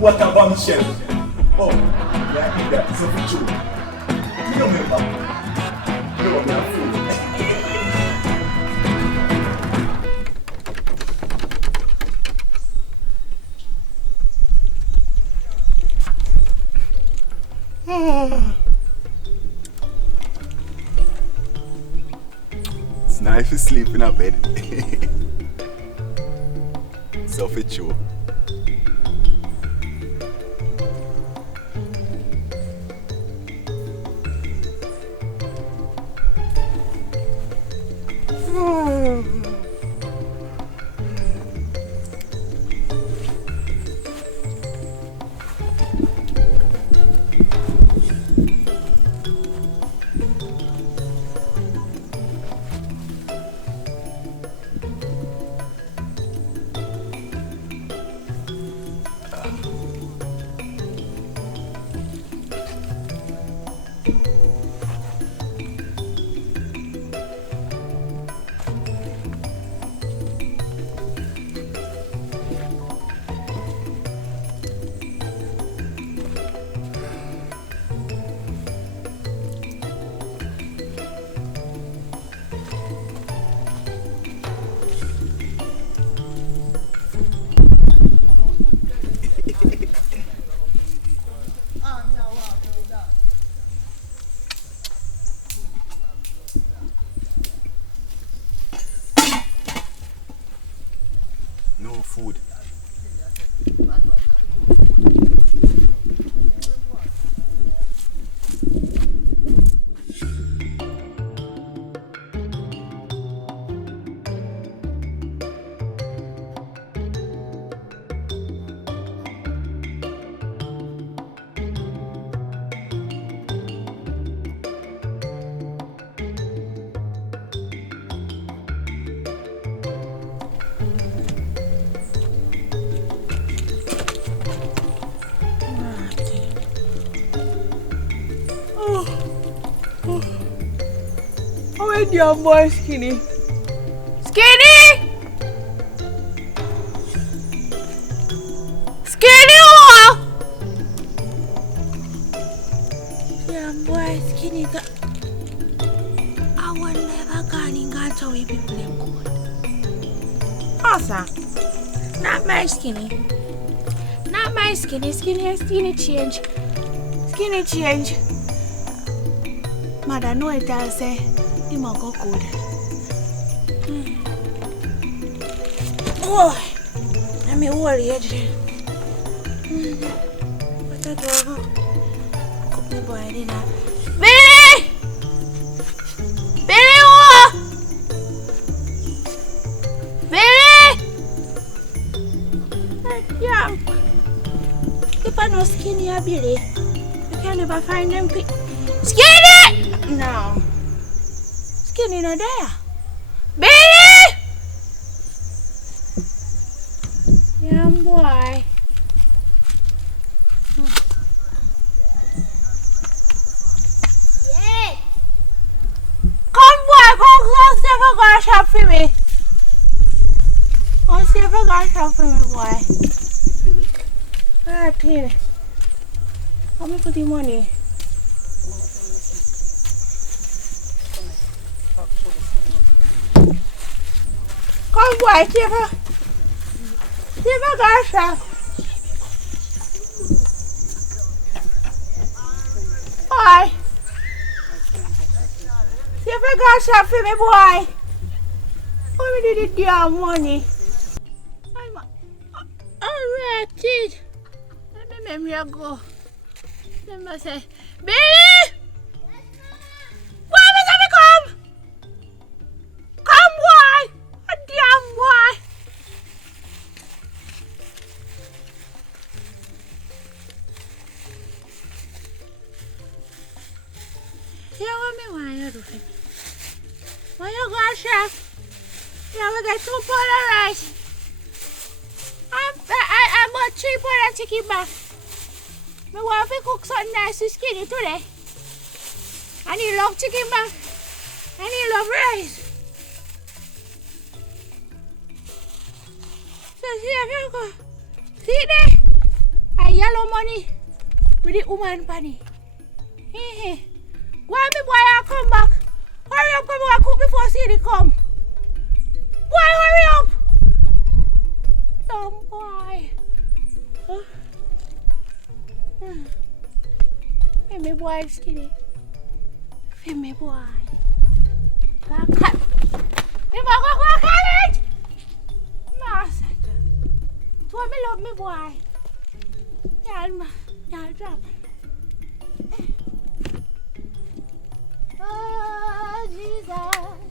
What a bombshell. Oh, yeah, that's so true. You remember? You were a fool. It's nice to sleep in a bed. So for true. No food. Where's your boy Skinny? Skinny! Skinny! Yeah, boy Skinny. I will never gone in God's way people them good. Awesome. Not my Skinny. Not my Skinny. Skinny change. Skinny change. Mother know it all say he might go good. Oh, I'm worried. What a dog. Cook me boy dinner. Billy! Billy, what? Billy! Yeah. If I know Skinny or Billy, you can never find them. Skinny! No. Skinny not there. Billy! Yeah, boy. Yeah. Come, boy, come see if I got a shop for me. Come see if I got a shop for me, boy. Right here. How much for the money? Come, boy, see if I got a shop. Boy. See if I got a shop for me, boy. How me do the damn money? Alright, kid. Let me go. Let me say, Billy! Why does me come? Come, boy! A damn boy! Yeah, what me want you do for me? Why you go, chef? Yeah, we get 2 pounds of rice. I'm about 3 pounds of chicken back. I want to cook something nice to Skinny today. And he love chicken back. And he love rice. So see if you go. See there? follow money with the woman bunny. Why me boy I come back? Hurry up, come and cook before see the come. Boy, hurry up! Dumb boy. Feel me boy skinny. Feel me boy. Cut. Me boy go college. Master. So me love me boy. Y'all drop. Oh Jesus.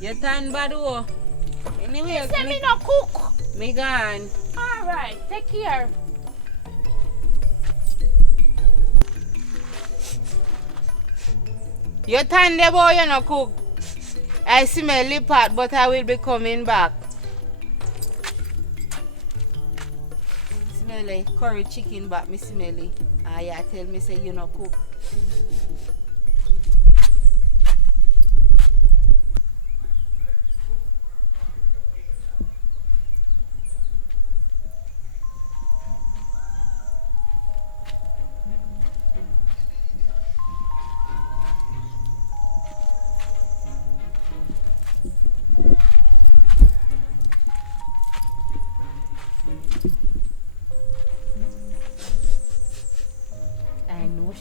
You turn bad oh. Anyway, say me no cook. Me gone. Alright, take care. You turn the boy, you no cook. I smell the pot, but I will be coming back. Smell like curry chicken back, me smell it. Ah, yeah, tell me say you no cook.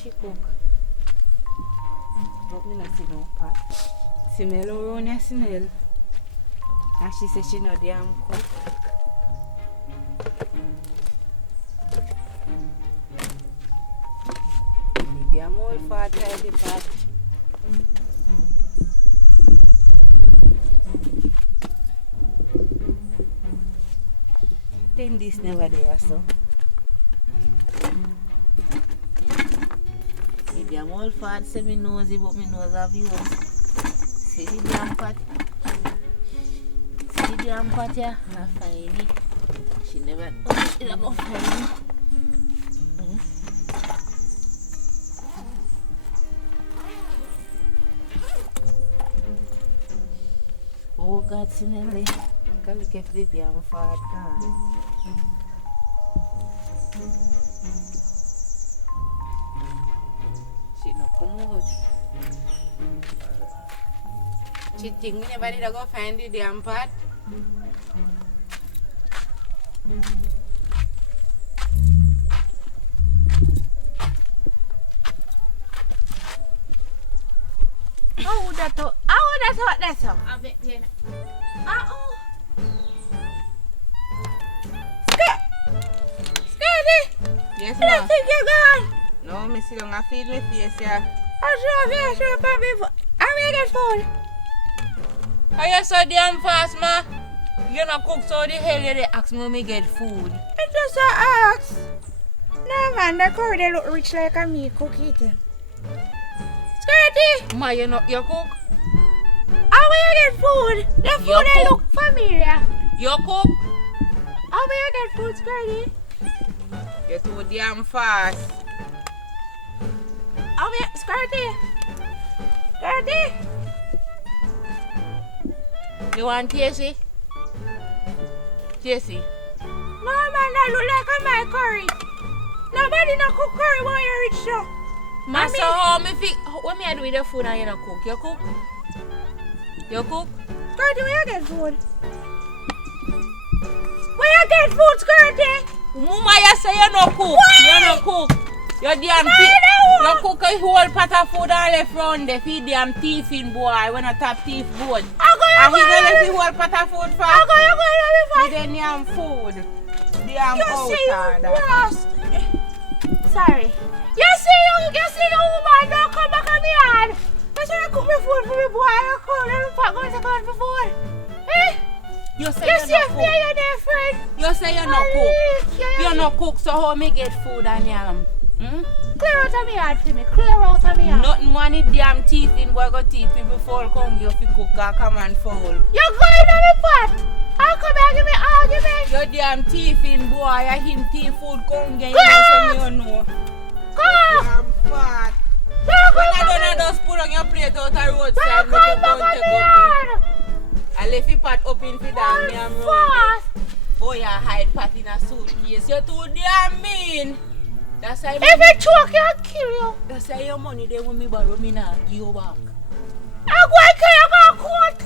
She cook. But me not see no pot. Smell around your smell. And she said she no damn cook. Maybe I'm all for try the pot. Then this never there so. I'm all fat, say me nosy, but me nose have yours. See the damn pot. See the damn pot, yeah? I find it. She never, oh, she never find it. Oh God, Sinelli. Can look at the damn fat can. She no come out. She think we never did go find the damn pot. How that hot that so? I bet you. Yes, I ma'am. think you're gone. No, me sit down and feed me face, yeah. I show up before. I'm going to get food. How you so damn fast, ma? You not cook so the hell you dey ask me get food. It's just a ask. No man, the curry they look rich like a me cook it. Skirty! Ma, you cook? How will you get food? The food they look familiar. You cook? How will you get food, Skirty? You're too damn fast. How will you... Skirty! Skirty! You want taste it? Jesse. No man, that look like a my curry. Nobody no cook curry when you reach so. Master, how me fix? What me I do with the food and you don't cook? You cook? You cook? Skirty, where you get food? Where you get food, Skirty? Mama, you say you no cook. Why? You no cook. You damn thief. You cook a whole pot of food and left round there. Feed damn thief in boy. When a top thief board. And he gonna left the whole pot of food for. With the damn food. Damn outside. Sorry. You see the woman don't come back on me hand. You say you cook me food for me boy. I come and go for food. Eh? You say You you see no if me cook. and your friend. You say you no cook. You no cook, so how me get food and yam? Hmm? Clear out of me hand for me. Clear out of me hand. Nothing money damn teeth in boy go teeth people before come you fi cook or come and foul. You're going on the pot. How come you give me argument? Your damn teeth in boy, I him teeth food come get you know so me know. Come. Damn fat. When I don't just put on your plate out the roadside, make Come you go back take on me up. hand. I left the pot up in for damn damn road. Fast. Boy, I hide pot in a suitcase. You too damn mean. That's why If you choke, I'll kill you. that's why your money they when me borrow me now give you back. I'm going to go court.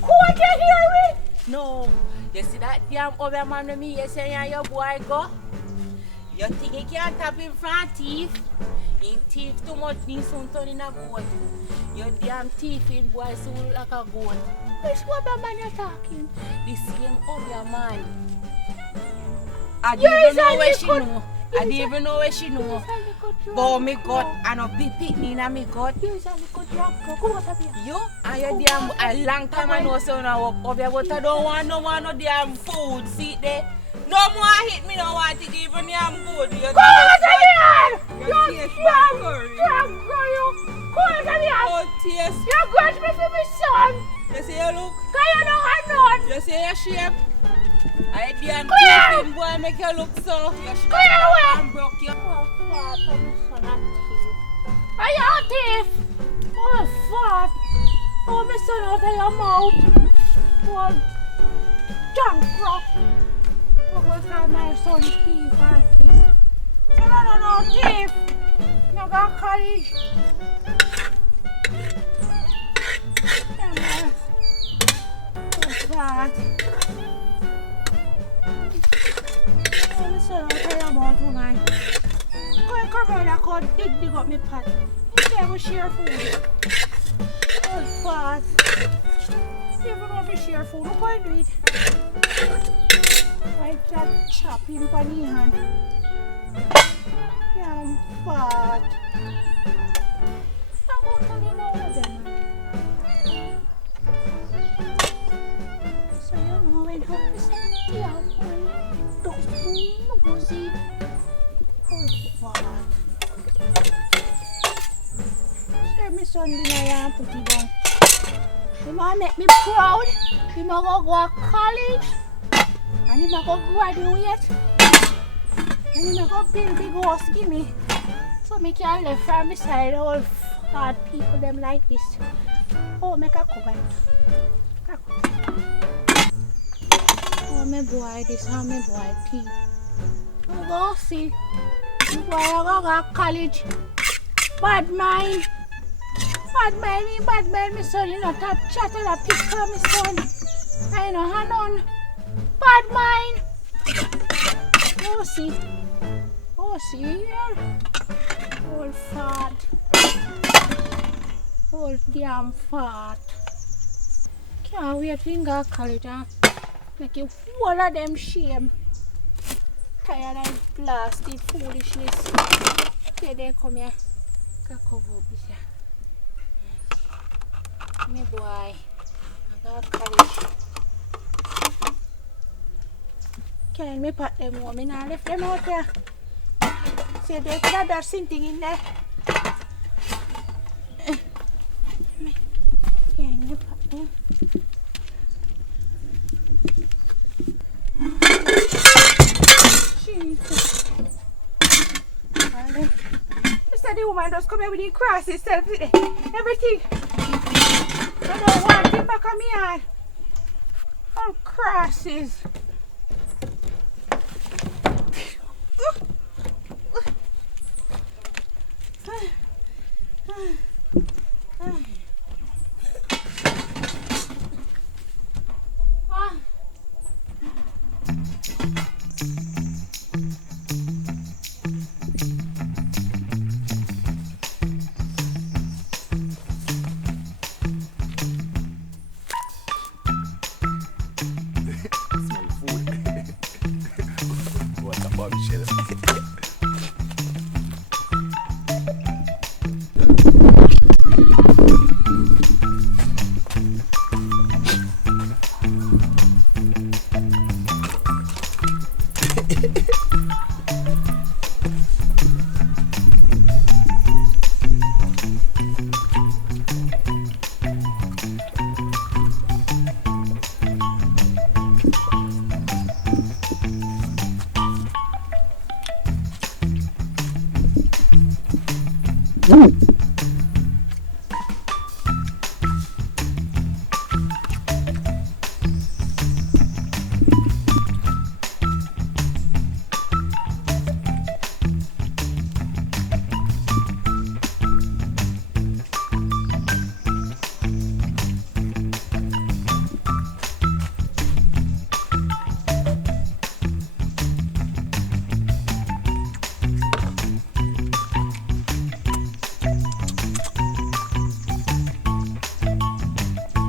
Court, you hear me? No, you see that damn other man with me, you say yeah, your boy go. You think he can't tap him from teeth? In teeth too much, he soon turn in a goat. Your damn teeth in boy soon like a goat. Which other man you talking? The same other man. I You didn't even is know a where she little- know. I didn't even know where she know. But But me gut and a big picnic in me gut. you is a little drunk. Go out of here. You and your damn a long time I know so now up here, but I don't want no damn food. See there. No more hit me, no want it even damn good. You Go out of here! You taste bad curry. Drunk, girl, you. Go out of here. Oh, taste. You're going to me for my son. You see you look. Because you don't have none. You see your shape. I damn Clear. teeth boy make you look so. You should Clear away. have broke you. Oh, fuck. I'm son of thief. Are you a thief? Oh, fuck. Oh, my son out of your mouth. Oh, junk rock. I'm going to try my son thief and this. So no, thief. You got college. Come on. Oh, fuck. Oh, my son out of your mouth, woman. Come on, I can't dig up my pot. You can't share food. Oh, fast. You don't have to share food. Look how I do it. Like that chopping for me hand. Yeah, I'm fat. I want to be more of them. So you know when I was yeah, don't see. Oh, fuck. Sir, my son didn't put it down. He might make me proud. He might go to college. And he might go graduate. And he might go build big house give me. So I can live from beside all hard people them like this. Oh, make a cover. Oh, my boy, this is my boy, Pete. I'm going to see. My boy, I'm going to college. Bad mind. Bad mind, my son. You know, top chat and a pick for my son. I know, hand on. Bad mind. Oh, see here. Old fat. Old damn fat. Can't wait to go to college, huh? Make you full of them shame. Tired of blasted foolishness. Okay, then come here. Go cover up this here. My boy, I go to college. Can me pat them home? I now left them out there. See, there's another something in there. Can me pat them? Jesus. Mr. The woman just come here with the cross itself. Everything. I don't want it back on me hand. All crosses. Bomshell.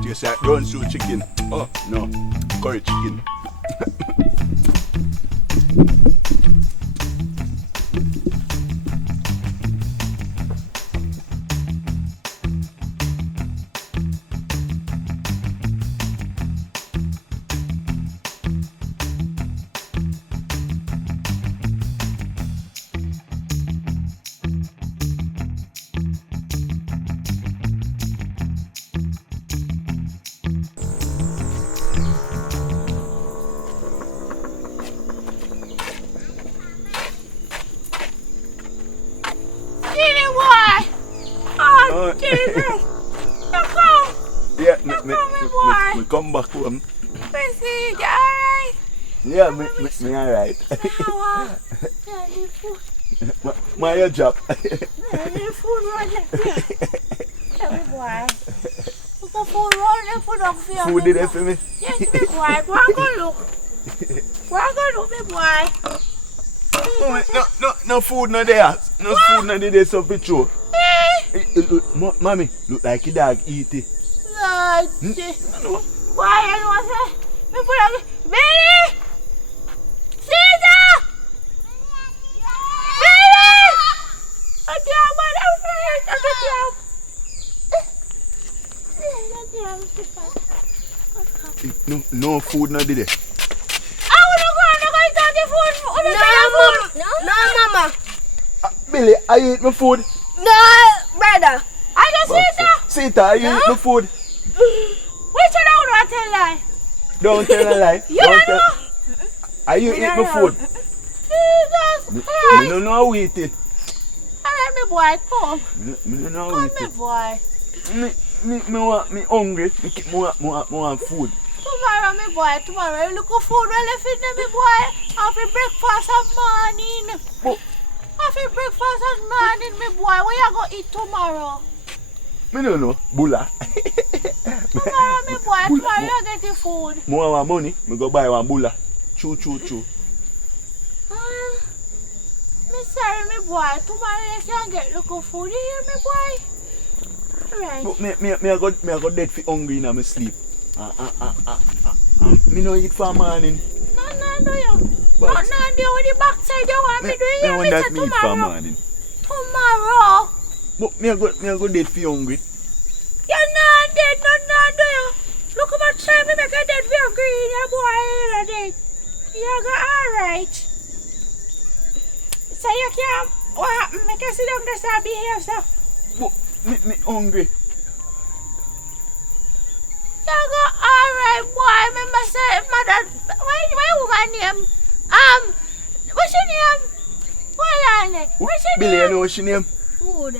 Just like run through chicken. Oh no, curry chicken. Me come back home. You alright? Yeah, me alright. My your job. Food did it for me? Yes, me boy. Go and go look. Go and go look, me boy. No food no there. No food no there, so for sure. Mommy, look like your dog eat it. Lord, why you know what? Me put on Billy! Caesar! Billy! I can't no food no there. I wanna go and eat the food. No, mama. Billy, I eat my food. No, brother. I just Sita, I eat my food. Which one I want to tell lie? Don't tell a lie. You don't know? Are you eat my food? Jesus I don't know how we eat it. Alright, me boy, come. I don't know how Come, we eat me it. boy. Me hungry. Me want food. Tomorrow, me boy, tomorrow. You look for food well if it me boy. After breakfast of morning. But After breakfast of morning, me boy. What you going to eat tomorrow? me don't know. Bula. Tomorrow, me boy, tomorrow you get the food. More want money. Me go buy one bula. Choo. Me sorry, me boy. Tomorrow you can get local food. You hear me, boy? Alright. But me I go dead for hungry in my sleep. Me no eat for morning. No, do you? No, do with the backside you want me to do. Me want that meat for morning. Tomorrow? But me I go dead for hungry. You're not dead, no, do you? Look how much time me make a dead for your green, your boy, you're dead. You're alright. So you can't, what happened? Make you sit down there and behave, so. But me hungry. You go alright, boy. Remember say mother. Why woman name? What's your name? Hold on. What's your Billy, name? you know what's your name? Food.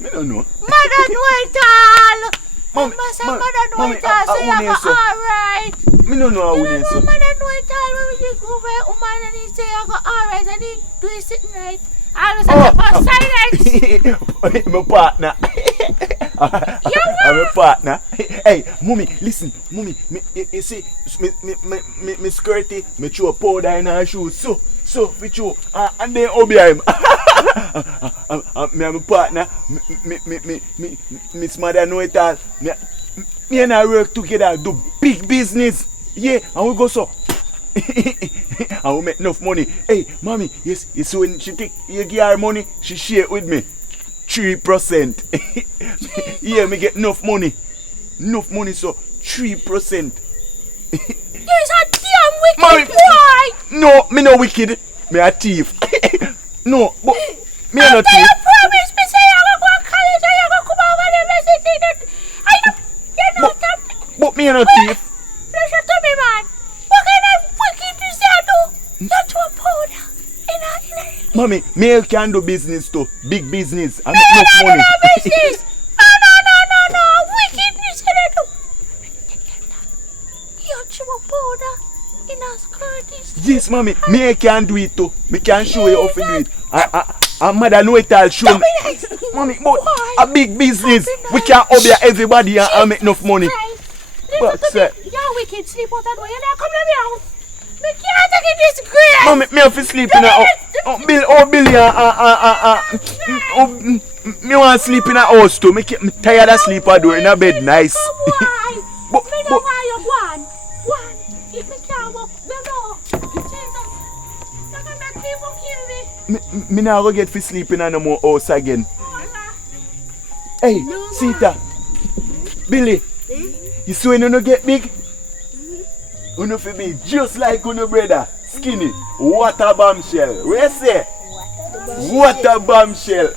Me don't know. Mother know it all. Mommy, Remember say mother know it all, I so you won't go answer. alright. Me don't know how You we don't answer. know mother know it all. When we just go for a woman and he say you go alright and he do it sitting right. I was silence. My partner. I'm a partner. Hey, mommy, listen, mommy. You see, me skirty, me throw powder in her shoes. So, for you, and then obey him. Me and my partner, Miss Mother know it all. Me and I work together, do big business. Yeah, and we go so. I will make enough money. Hey, mommy, yes, so when she take you give her money, she share it with me. 3%. Yeah, me get enough money. Enough money, so 3%. You're a damn wicked Mommy, boy. no, me no wicked. Me a thief. No, but me a no You thief. promise me say you're going to go to college and you're going to come over and visit me. You know something. But me a no thief. Listen to me, man. What kind of wickedness you do? You're too powder. Mommy, me can do business too. Big business. I make enough money. No business. No. Wickedness you do. You're too powder in a skirt. Yes, mommy, me can do it too. Me can show you how to do it. And mother know it all. Show me. Mommy, but a big business. We can obey everybody and make enough money. But sir, You're wicked. Sleep out that way. You're not coming to my house. Me can't take this grace. mommy, me have to sleep in a me want to sleep in a house too. Me tired of sleep I do in a bed nice. Why? But- Me know but- why you one. If me can't walk, me know. Jesus. You're gonna make people kill me. Me now go get for sleeping in no more house again. Hey, Sita, Billy, you see when you no get big? You know for me just like your brother, skinny. What a bombshell. Where say? What a bombshell.